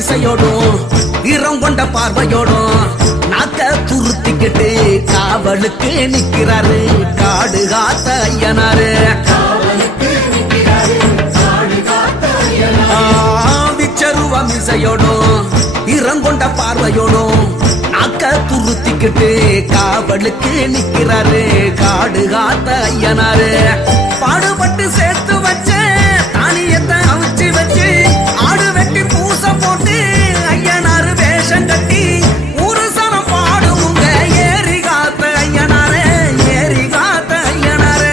மீசையோடும் வீரம் கொண்ட பார்வையோடும் நாக்க துருத்திக்கிட்டு காவலுக்கு நிக்கிறாரு காடு காத்த ஐயனாரு. விச்சருவ மீசையோடும் வீரம் கொண்ட பார்வையோடும் நாக்க துருத்திக்கிட்டு காவலுக்கு நிக்கிறாரு காடு காத்த ஐயனாரு. பாடுபட்டு சேர்த்து வச்ச தானியத்தை அவிச்சு வச்சு ஆடு வெட்டி பூச போட்டு ஐயனாரு வேஷம் கட்டி ஊரு சனம் பாடுங்க ஏறி காத்த ஐயனாரு ஏறி காத்த ஐயனாரு.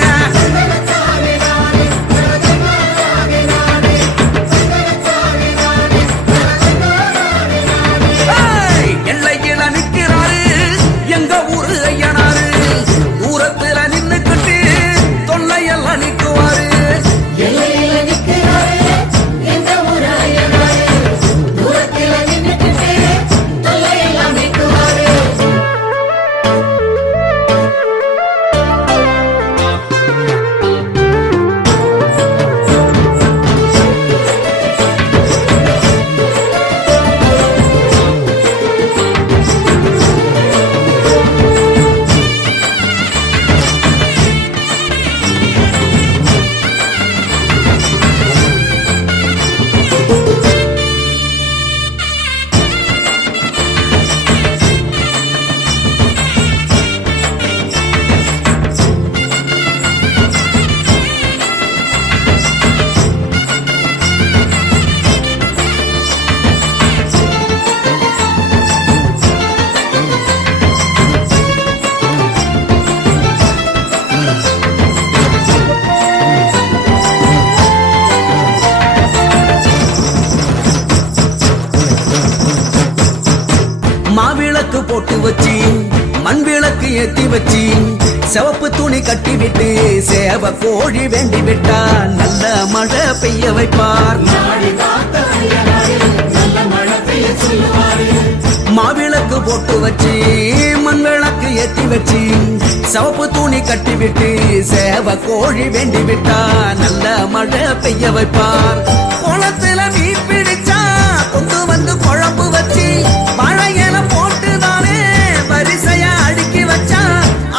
எல்லையில நிக்கிறாரு எங்க ஊரு ஐயனாரு தூரத்துல நின்னுக்கிட்டு தொல்லையெல்லாம் நிக்குவாரு. மாவிளக்கு போட்டு வச்சு மண் விளக்கு ஏத்தி வச்சு சிவப்பு துணி கட்டி விட்டு சேவ கோழி வேண்டி விட்டா நல்ல மழை பெய்ய வைப்பார். மாவிளக்கு போட்டு வச்சு மண் விளக்கு ஏத்தி வச்சு சிவப்பு துணி கட்டி விட்டு சேவ கோழி வேண்டி விட்டா நல்ல மழை பெய்ய வைப்பார். குளத்துல மீன் பிடிச்சா கொண்டு வந்து குழம்பு வச்சு மழையில போட்டு தானே வரிசையா அடுக்கி வச்சா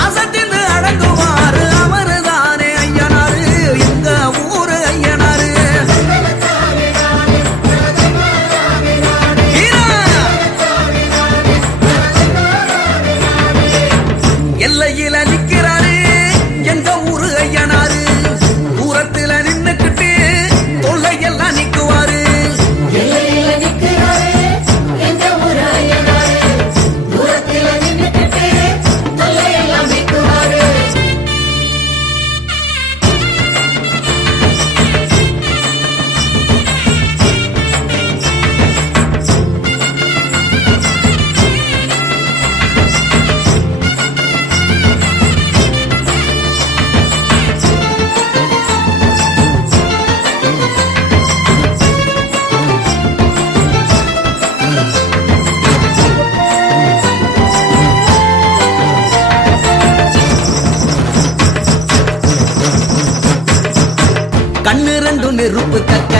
அசத்தின்னு அடங்குவாரு அவரு தானே ஐயனாரு எங்க ஊரு ஐயனாரு. எல்லையில நிக்கிறாரு எங்க ஊரு ஐயனாரு தூரத்துல நின்னுக்கிட்டு தொல்லையெல்லாம் நிக்குவாரு. கண்ணு ரெண்டு நெருப்பு தக்க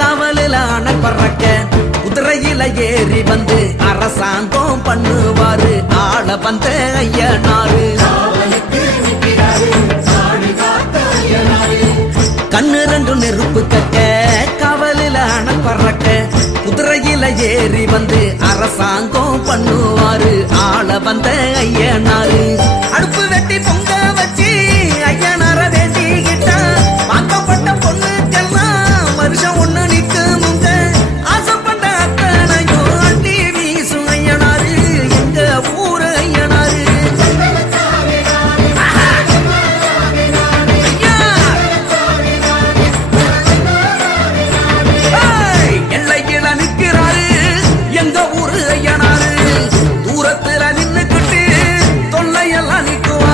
காவலில் ஆன பறக்க குதிரையில ஏறி வந்து அரசாங்கம் பண்ணுவாரு ஆள வந்த ஐயனாரு. கண்ணு ரெண்டு நெருப்பு தக்க காவலில் ஆன பறக்க குதிரையில ஏறி வந்து அரசாங்கம் பண்ணுவாரு ஆள வந்த ஐயனாரு. அடுப்பு வெட்டி பொங்க வச்சு ஐயனார வேண்டிக்கிட்டா வாக்கப்பட்ட பொண்ணுக்கெல்லாம் வருஷம் ஒண்ணு நிக்குமுங்க ஆசைப்பட்ட அத்தனையும் அள்ளி வீசும் ஐயனாரு எங்க ஊரு ஐயனாரு. எல்லையில நிக்கிறாரு எங்க ஊரு ஐயனாரு தூரத்துல நின்னுக்கிட்டு தொல்லையெல்லாம் நிக்குவாரு.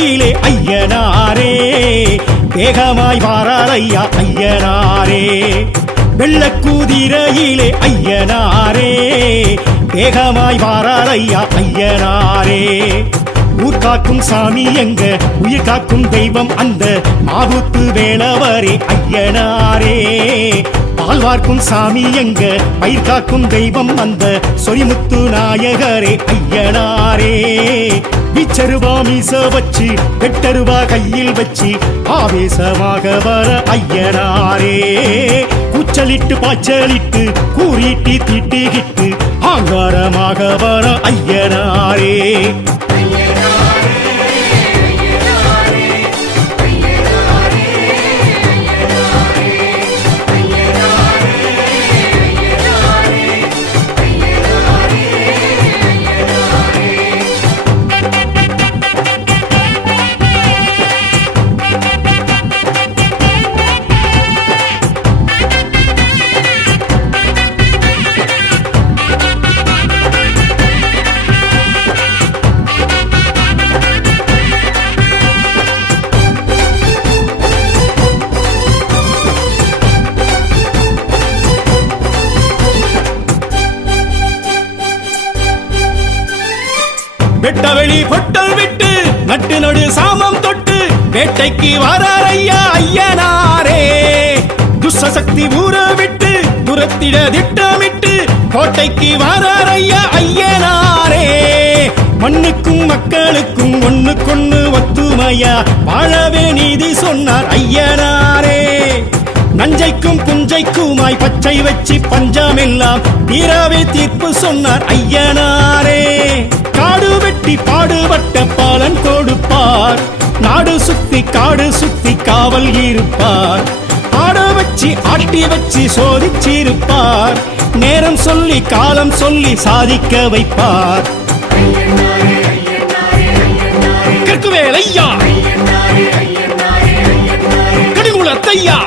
குதிரையிலே ஐயனாரே வேகமாய் வாரார் ஐயா ஐயனாரே வெள்ள குதிரையிலே ஐயனாரே வேகமாய் வாரார் ஐயா ஐயனாரே ஊர் காக்கும் சாமி எங்க உயிர் காக்கும் தெய்வம் அந்த மாவுத்து வேளவரே ஐயனாரே பால் வார்க்கும் சாமி எங்க பயிர் காக்கும் தெய்வம் அந்த சொரிமுத்து நாயகரே ஐயனாரே விச்சருவா மீச வச்சு வெட்டருவா கையில் வச்சு ஆவேசமாக வர ஐயனாரே கூச்சலிட்டு பாய்ச்சலிட்டு கூறிட்டு தீட்டுகிட்டு ஆங்காரமாக வர ஐயனாரே வெட்டவெளி பொட்டல் விட்டு நட்டு நடு சாமம் தொட்டு வேட்டைக்கு வாரார் ஐயா ஐயனாரே துஷ்சக்தி ஊற விட்டு துரத்திட திட்டமிட்டு கோட்டைக்கு வாரார் ஐயா ஐயனாரே மண்ணுக்கும் மக்களுக்கும் ஒண்ணுக்கொண்ணு ஒத்துமையா வாழவே நீதி சொன்னார் ஐயனாரே நஞ்சைக்கும் புஞ்சைக்குமாய் பச்சை வச்சு பஞ்சமெல்லாம் தீராவே தீர்ப்பு சொன்னார் ஐயனாரே காடு வெட்டி பாடுபட்ட பாலன் கொடுப்பார் நாடு சுத்தி காடு சுத்தி காவல் இருப்பார் ஆட வச்சு ஆட்டி வச்சு சோதிச்சிருப்பார் நேரம் சொல்லி காலம் சொல்லி சாதிக்க வைப்பார் கற்குவேல் ஐயா கடிகுளத்தையா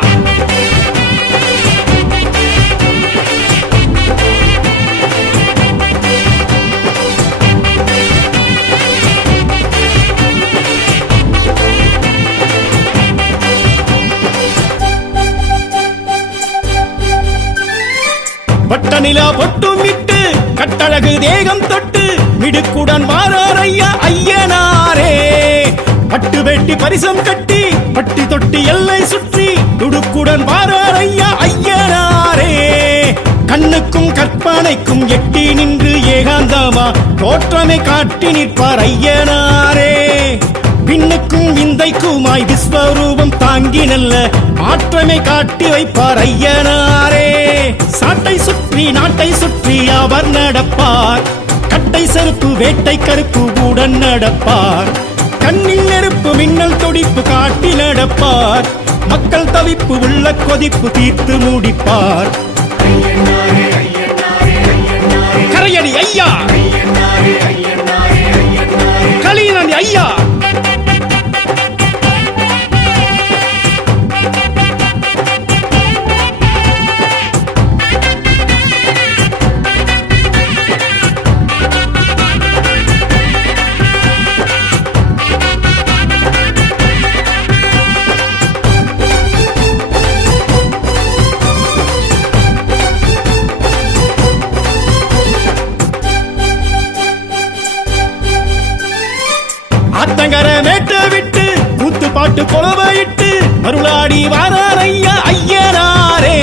பட்டநிலா பொட்டும் விட்டு கட்டழகு தேகம் தொட்டு மிடுக்குடன் வாரார் ஐயா ஐயனாரே பட்டு வெட்டி பரிசம் கட்டி பட்டி தொட்டி எல்லை சுற்றி துடுக்குடன் வாரார் ஐயா ஐயனாரே கண்ணுக்கும் கற்பனைக்கும் எட்டி நின்று ஏகாந்தமா தோற்றமை காட்டி நிற்பார் ஐயனாரே பின்னுக்கும் விந்தைக்குமாய் விஸ்வரூபம் தாங்கி நல்ல மாற்றமை காட்டி வைப்பார் ஐயனாரே சாட்டை சுற்றி நாட்டை சுற்றி அவர் நடப்பார் கட்டை செருப்பு வேட்டை கருப்பு உடன் நடப்பார் கண்ணில் நெருப்பு மின்னல் துடிப்பு காட்டி நடப்பார் மக்கள் தவிப்பு உள்ள கொதிப்பு தீர்த்து முடிப்பார் கரையடி ஐயா கலியனடி ஐயா ஆத்தங்கர மேட்ட விட்டு கூத்து பாட்டு கொலவையிட்டு மருளாடி வாரார் ஐயா ஐயனாரே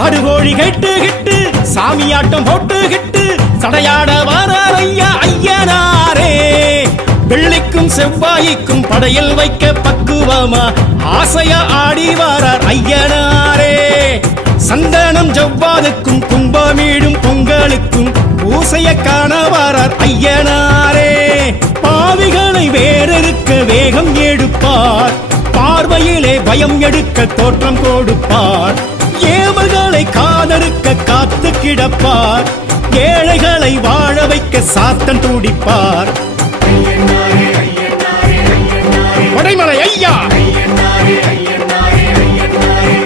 ஆடு கோழி கேட்டுகிட்டு சாமியாட்டம் போட்டுகிட்டு சடையாட வாரார் ஐயா ஐயனாரே வெள்ளிக்கும் செவ்வாய்க்கும் படையல் வைக்க பக்குவமா ஆசையா ஆடி வாரார் ஐயனாரே சந்தனம் ஜவ்வாதுக்கும் கும்பமீடும் பொங்கலுக்கும் பூசைய காண வாரார் ஐயனாரே பாவிகளை வேறறுக்க வேகம் எடுப்பார் பார்வையிலே பயம் எடுக்க தோற்றம் கொடுப்பார் ஏவல்களை காதறுக்க காத்து கிடப்பார் ஏழைகளை வாழ வைக்க சாத்தன் துடிப்பார் வடைமலை ஐயா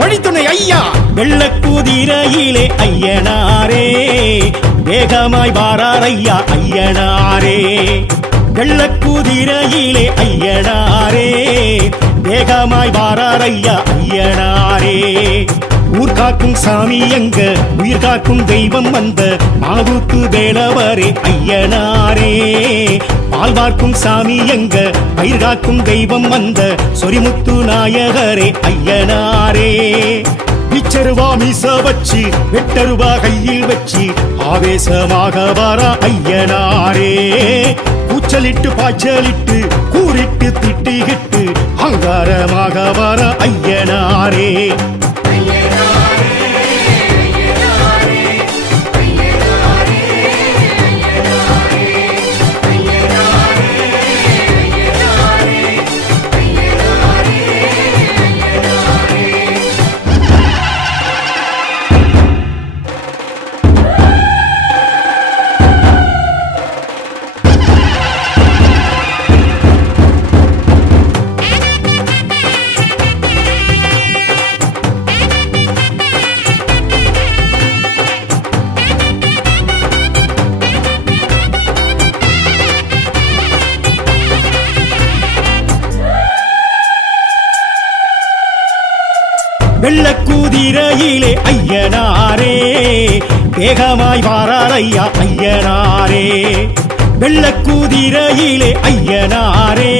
வழித்துணை ஐயா வெள்ள குதிரையிலே ஐயனாரே வேகமாய் வாரார் ஐயா ஐயனாரே வெள்ளக்குதிரையிலே ஐயனாரே வேகமாய் வாராரையா ஐயனாரே ஊர் காக்கும் சாமி எங்க உயிர் காக்கும் தெய்வம் வந்த மாவுக்கு வேலவரே ஐயனாரே பால் பார்க்கும் சாமி எங்க பயிர் காக்கும் தெய்வம் வந்த சொரிமுத்து நாயகரே ஐயனாரே பிச்சருவா மீச வச்சு வெட்டருவா கையில் வச்சு ஆவேசமாக வர ஐயனாரே கூச்சலிட்டு பாய்ச்சலிட்டு கூறிட்டு திட்டிகிட்டு அங்காரமாக வர ஐயனாரே வெள்ளக்குதிரையிலே ஐயனாரே வேகமாய் வாராரையா ஐயனாரே வெள்ளக்குதிரையிலே ஐயனாரே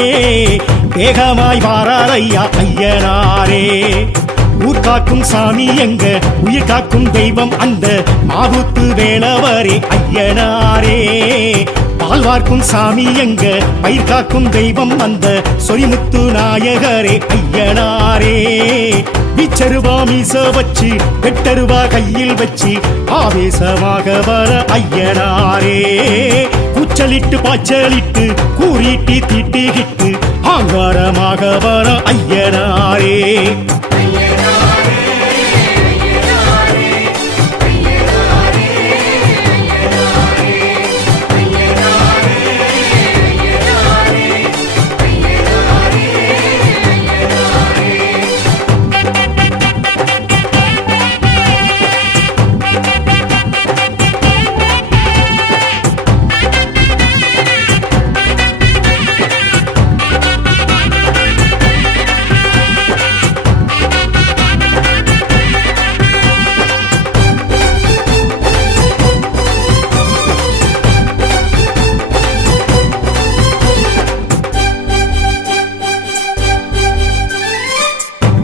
வேகமாய் வாராரையா ஐயனாரே ஊர் காக்கும் சாமி எங்க உயிர் காக்கும் தெய்வம் அந்த மாவுத்து வேலவரே ஐயனாரே பால் வார்க்கும் சாமி எங்க பயிர் காக்கும் தெய்வம் அந்த சொரிமுத்து நாயகரே ஐயனாரே பிச்சருவா மீச வச்சு வெட்டருவா கையில் வச்சு ஆவேசமாக வர ஐயனாரே கூச்சலிட்டு பாய்ச்சலிட்டு கூறிட்டு திட்டிகிட்டு ஆங்காரமாக வர ஐயனாரே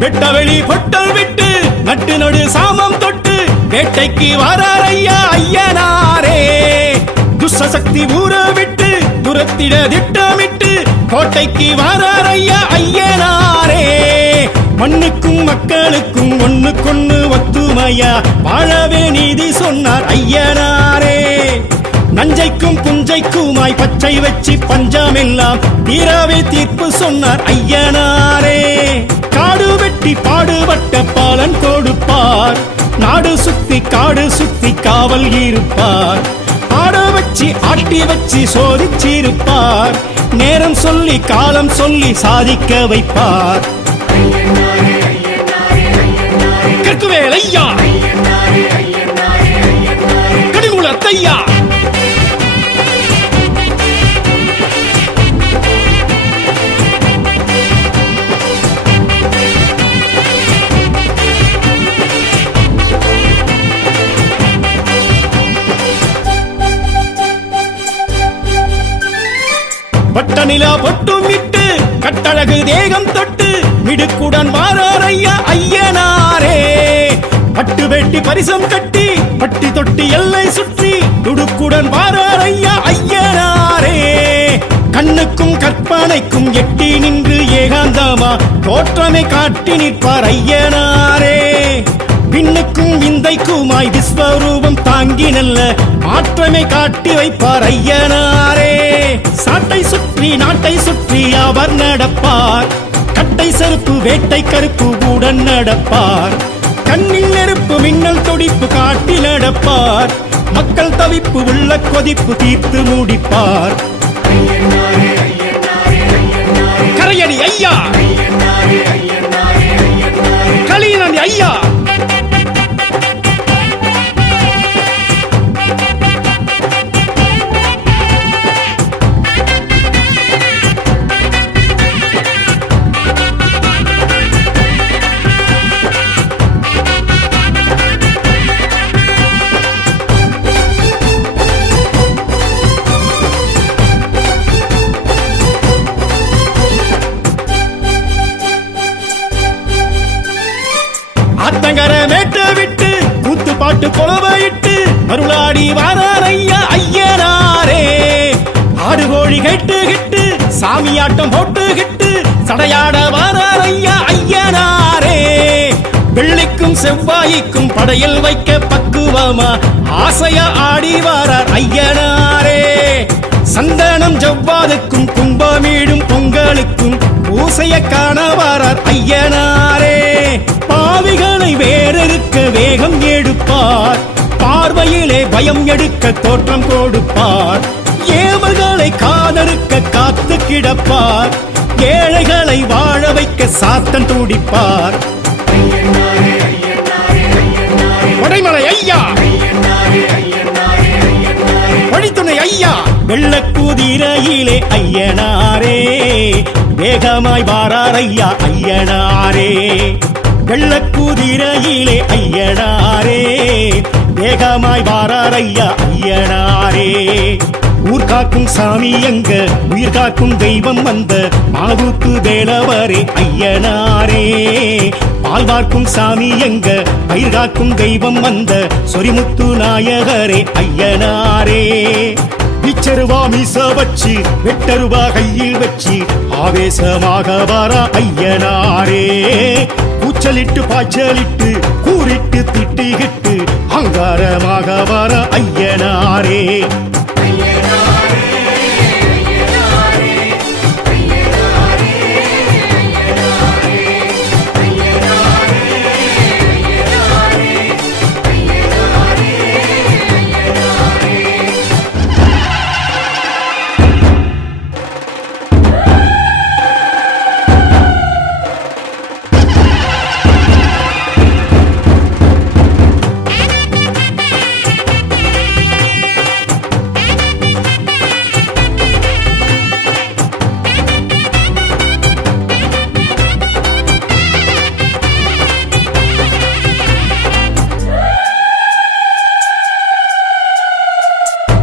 வெட்டவெளி பொட்டல் விட்டு நட்டு நடு சாமம் தொட்டு வேட்டைக்கு வராரையா ஐயனாரே துஷ்சக்தி ஊற விட்டு துரத்திட திட்டமிட்டு கோட்டைக்கு வராரையா ஐயனாரே மண்ணுக்கும் மக்களுக்கும் ஒண்ணுக்கொண்ணு ஒத்துமையா வாழவே நீதி சொன்னார் ஐயனாரே நஞ்சைக்கும் புஞ்சைக்குமாய் பச்சை வச்சு பஞ்சமெல்லாம் தீராவே தீர்ப்பு சொன்னார் ஐயனாரே காடு வெட்டி பாடுபட்ட பாலன் கொடுப்பார் நாடு சுத்தி காடு சுத்தி காவல் இருப்பார் ஆட வச்சு ஆட்டி வச்சு சோதிச்சிருப்பார் நேரம் சொல்லி காலம் சொல்லி சாதிக்க வைப்பார் கற்குவேல் ஐயா கடிகுலத்தையா பட்டநிலா பொட்டும் இட்டு கட்டழகு தேகம் தொட்டு மிடுக்குடன் வாராரையா ஐயனாரே பட்டு வெட்டி பரிசம் கட்டி பட்டி தொட்டி எல்லை சுற்றி துடுக்குடன் வாராரையா ஐயனாரே கண்ணுக்கும் கற்பனைக்கும் எட்டி நின்று ஏகாந்தமா தோற்றமை காட்டி நிற்பார் ஐயனாரே விண்ணுக்கும் விந்தைக்குமாய் விஸ்வரூபம் தாங்கி நல்ல ஆற்றமை காட்டி வைப்பார் ஐயனாரே சாட்டை சுற்றி நாட்டை சுற்றி அவர் நடப்பார் கட்டை செருப்பு வேட்டை கருப்பு உடன் நடப்பார் கண்ணில் நெருப்பு மின்னல் துடிப்பு காட்டி நடப்பார் மக்கள் தவிப்பு உள்ள கொதிப்பு தீர்த்து முடிப்பார் கரையடி ஐயா களியனடி ஐயா அக்கறை மேட்ட விட்டு கூத்து பாட்டு கொலவையிட்டு அருளாடி வாரார் ஐயா ஐயனாரே. ஆடு கோழி கேட்டுகிட்டு சாமியாட்டம் போட்டுகிட்டு சடையாட வாரார் ஐயா ஐயனாரே. வெள்ளிக்கும் செவ்வாய்க்கும் படையில் வைக்க பக்குவமா ஆசையா ஆடி வாரார் ஐயனாரே. சந்தனம் ஜவ்வாதுக்கும் கும்பமீடும் பொங்கலுக்கும் பூசைய காண வாரார் ஐயனாரே. பாவிகளை வேறறுக்க வேகம் எடுப்பார், பார்வையிலே பயம் எடுக்க தோற்றம் கொடுப்பார். ஏவல்களை காதறுக்க காத்து கிடப்பார், ஏழைகளை வாழ வைக்க சாத்தன் துடிப்பார். வடைமலை ஐயா, வழித்துணை ஐயா, வெள்ளக்குதிரையிலே ஐயனாரே. வேகமாய் வாரார் ஐயா ஐயனாரே. வெள்ளக்குதிரையிலே ஐயனாரே. வேகமாய் வாரார் ஐயா ஐயனாரே. ஊர் காக்கும் சாமி எங்க, உயிர் காக்கும் தெய்வம் வந்த மாவுக்கு வேலவரே ஐயனாரே. பால் பார்க்கும் சாமி எங்க, பயிர் காக்கும் தெய்வம் வந்த சொரிமுத்து நாயகரே ஐயனாரே. பிச்சருவா மீச வச்சு வெட்டருவா கையில் வச்சு ஆவேசமாக வர ஐயனாரே. கூச்சலிட்டு பாய்ச்சலிட்டு கூறிட்டு திட்டிகிட்டு அங்காரமாக வர ஐயனாரே.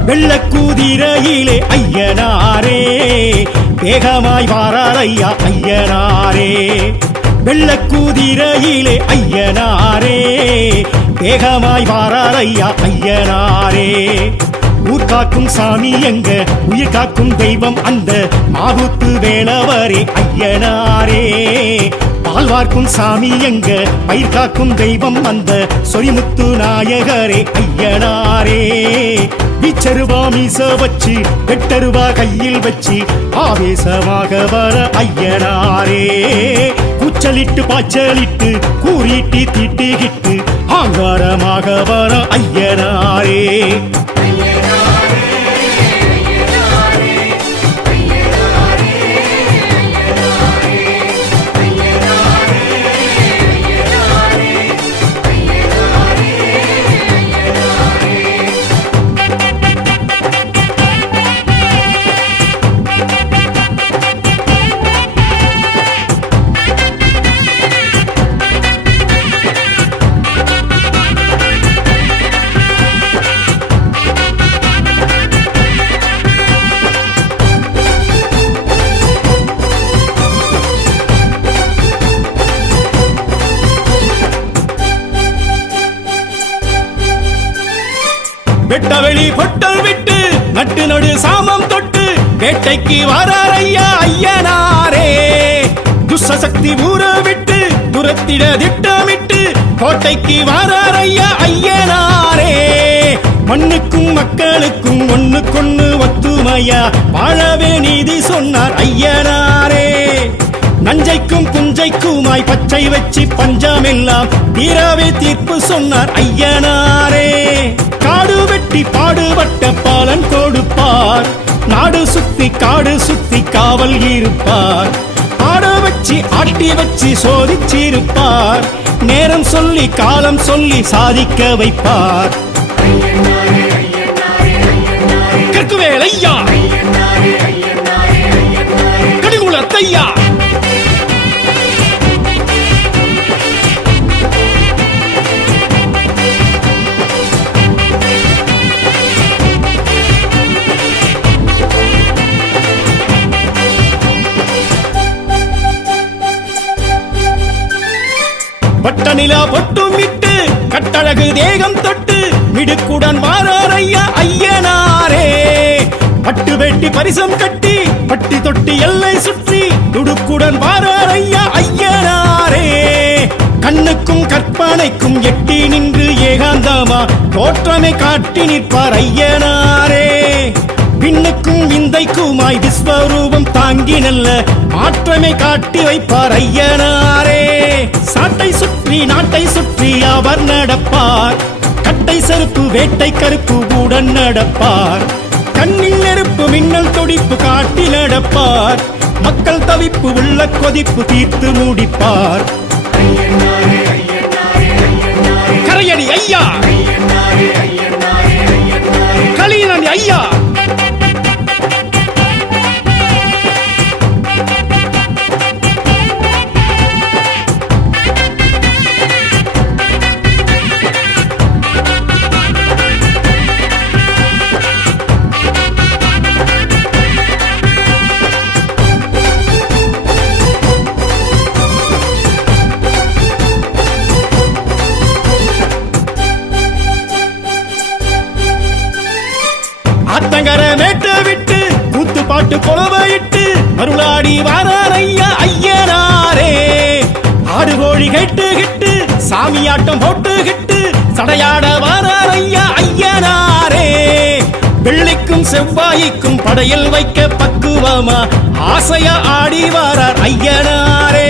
வெள்ளக்குதிரையிலே ஐயனாரே. வேகமாய் வாரார் ஐயா ஐயனாரே. வெள்ளக்குதிரையிலே ஐயனாரே. வேகமாய் வாரார் ஐயா ஐயனாரே. ஊர் காக்கும் சாமி எங்க, உயிர் காக்கும் தெய்வம் அந்த மாவுத்து வேலவரே ஐயனாரே. பால் வார்க்கும் சாமி எங்க, பயிர் காக்கும் தெய்வம் அந்த சொரிமுத்து நாயகரே ஐயனாரே. பிச்சருவா மீச வச்சு வெட்டருவா கையில் வச்சு ஆவேசமாக வர ஐயனாரே. கூச்சலிட்டு பாய்ச்சலிட்டு கூறிட்டு திட்டிகிட்டு ஆங்காரமாக வர ஐயனாரே. வெட்டவெளி பொட்டல் விட்டு நட்டு நடு சாமம் தொட்டு வேட்டைக்கு வாரார் ஐயா ஐயனாரே. துஷ்சக்தி ஊற விட்டு துரத்திட திட்டமிட்டு கோட்டைக்கு வாரார் ஐயா ஐயனாரே. மண்ணுக்கும் மக்களுக்கும் ஒண்ணுக்கொண்ணு ஒத்துமையா வாழவே நீதி சொன்னார் ஐயனாரே. நஞ்சைக்கும் புஞ்சைக்குமாய் பச்சை வச்சு பஞ்சமெல்லாம் தீராவே தீர்ப்பு சொன்னார் ஐயனாரே. காடு வெட்டி பாடுபட்ட பாலன் கொடுப்பார், நாடு சுத்தி காடு சுத்தி காவல் இருப்பார். ஆட வச்சு ஆட்டி வச்சு சோதிச்சிருப்பார், நேரம் சொல்லி காலம் சொல்லி சாதிக்க வைப்பார். கற்குவேல் ஐயா, கடிகுளத்தையா, வட்டநில கையில பொட்டும் விட்டு கட்டழகு தேகம் தொட்டு மிடுக்குடன் வாரார் ஐயா ஐயனாரே. பட்டு வெட்டி பரிசம் கட்டி பட்டி தொட்டி எல்லை சுற்றி துடுக்குடன் வாரார் ஐயா ஐயனாரே. கண்ணுக்கும் கற்பனைக்கும் எட்டி நின்று ஏகாந்தமா தோற்றமை காட்டி நிற்பார் ஐயனாரே. பின்னுக்கும் விந்தைக்குமாய் விஸ்வரூபம் தாங்கி நல்ல மாற்றமை காட்டி வைப்பார் ஐயனாரே. சாட்டை சுற்றி நாட்டை சுற்றி அவர் நடப்பார். கட்டை செருப்பு வேட்டை கருப்பு உடன் நடப்பார். கண்ணில் நெருப்பு மின்னல் துடிப்பு காட்டி நடப்பார். மக்கள் தவிப்பு உள்ள கொதிப்பு தீர்த்து முடிப்பார். கரையடி ஐயா, களியனடி ஐயா. ஆத்தங்கர மேட்ட விட்டு கூத்து பாட்டு கொலவையிட்டு மருளாடி வாரார் ஐயா ஐயனாரே. ஆடு கோழி கேட்டு கிட்டு சாமியாட்டம் போட்டு கிட்டு சடையாட வாரார் ஐயா ஐயனாரே. வெள்ளிக்கும் செவ்வாய்க்கும் படையில் வைக்க பக்குவமா ஆசையா ஆடி வாரார் ஐயனாரே.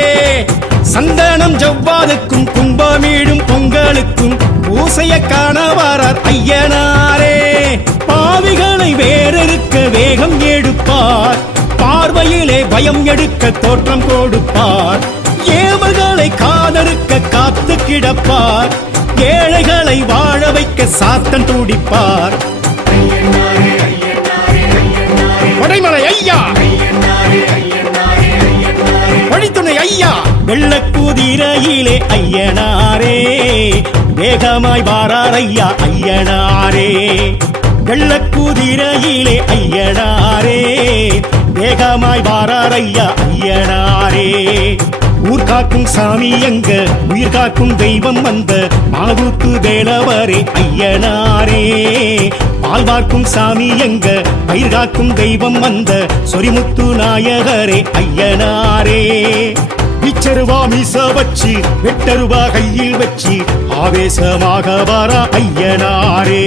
சந்தனம் ஜவ்வாதுக்கும் கும்பமீடும் பொங்கலுக்கும் பூசைய காண வாரார் ஐயனாரே. பாவிகளை வேறறுக்க வேகம் எடுப்பார். பார்வையிலே பயம் எடுக்க தோற்றம் கொடுப்பார். ஏவல்களை காதறுக்க காத்து கிடப்பார். ஏழைகளை வாழ வைக்க சாத்தன் துடிப்பார். வடைமலை ஐயா, வழித்துணை ஐயா. வெள்ளக்குதிரையிலே ஐயனாரே. வேகமாய் வாரார் ஐயா ஐயனாரே. வெள்ளக்குதிரையிலே ஐயனாரே. வேகமாய் வாரார் ஐயா ஐயனாரே. ஊர் காக்கும் சாமி எங்க உயிர் காக்கும் தெய்வம் வந்த மாவுக்கு வேலவரே ஐயனாரே. பால் பார்க்கும் சாமி எங்க பயிர் காக்கும் தெய்வம் வந்த சொரிமுத்து நாயகரே ஐயனாரே. பிச்சருவா மீச வச்சு வெட்டருவா கையில் வச்சு ஆவேசமாக வாரா ஐயனாரே.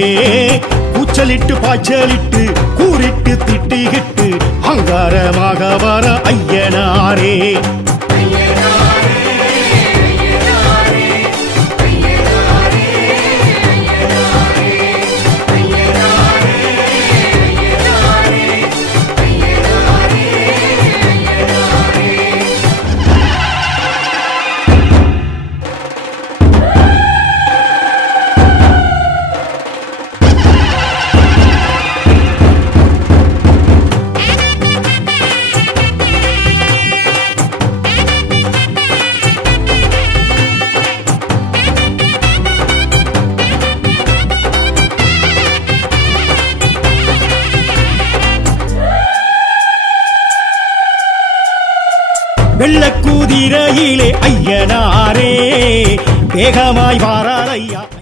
கூச்சலிட்டு பாய்ச்சலிட்டு கூறிட்டு திட்டிகிட்டு அங்காரமாக வர ஐயனாரே. வெள்ளக்குதிரையிலே ஐயனாரே. வேகமாய் வாரார் ஐயா.